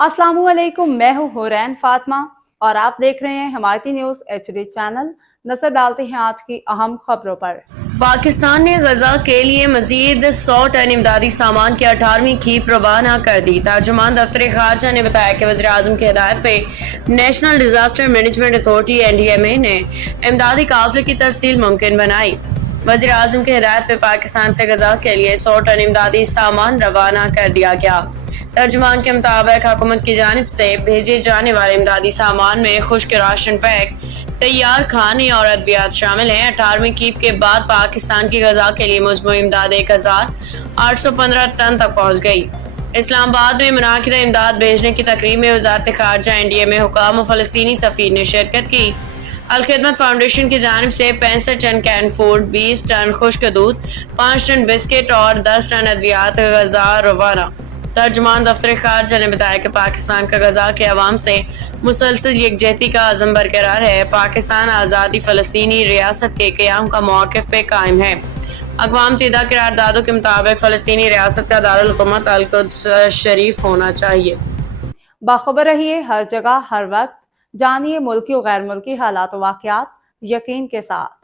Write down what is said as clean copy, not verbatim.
अस्सलाम वालेकुम, मैं हूँ हुरैन फातिमा और आप देख रहे हैं हिमायती न्यूज़ HD चैनल। नजर डालते हैं आज की अहम खबरों पर। पाकिस्तान ने गजा के लिए मजीद 100 टन इमदादी सामान की 18वीं खेप रवाना कर दी। तर्जुमान दफ्तर खारजा ने बताया कि वज़ीर आज़म की हिदायत पे national disaster management authority NDMA ने इमदादी काफिले की तरसील मुमकिन बनाई। वज़ीर आज़म की हिदायत पे पाकिस्तान से गजा के लिए 100 टन इमदादी सामान रवाना कर दिया गया। तर्जुमान के मुताबिक हुकूमत की जानिब से भेजे जाने वाले इमदादी सामान में खुश्क राशन पैक, तैयार खाने और अद्वियात शामिल हैं। 18वीं खेप के बाद पाकिस्तान की गजा के लिए मजमू इमदाद 1815 टन तक पहुँच गई। इस्लामाबाद में मुनाकिदा इमदाद भेजने की तकरीब में वज़ारत खारजा NDMA हुकाम और फ़लस्तीनी सफ़ीर ने शिरकत की। अलखिदमत फाउंडेशन की जानिब से 65 टन कैन फूड, 20 टन खुश्क दूध, 5 टन बिस्किट और 10 टन अद्वियात गजा रवाना। तर्जुमान दफ्तर खारजा ने बताया कि पाकिस्तान का गजा के अवाम से मुसलसल यकजहती का अज़म बरकरार है। पाकिस्तान आज़ादी फ़लस्तीनी रियासत के क़याम का मौक़िफ़ पे कायम है। अक़वाम मुत्तहिदा करारदादों के मुताबिक फ़लस्तीनी रियासत का दारुल हुकूमत अल-कुद्स शरीफ होना चाहिए। बाखबर रहिए हर जगह हर वक्त, जानिए मुल्की और गैर मुल्की हालात व वाक़यात यकीन के साथ।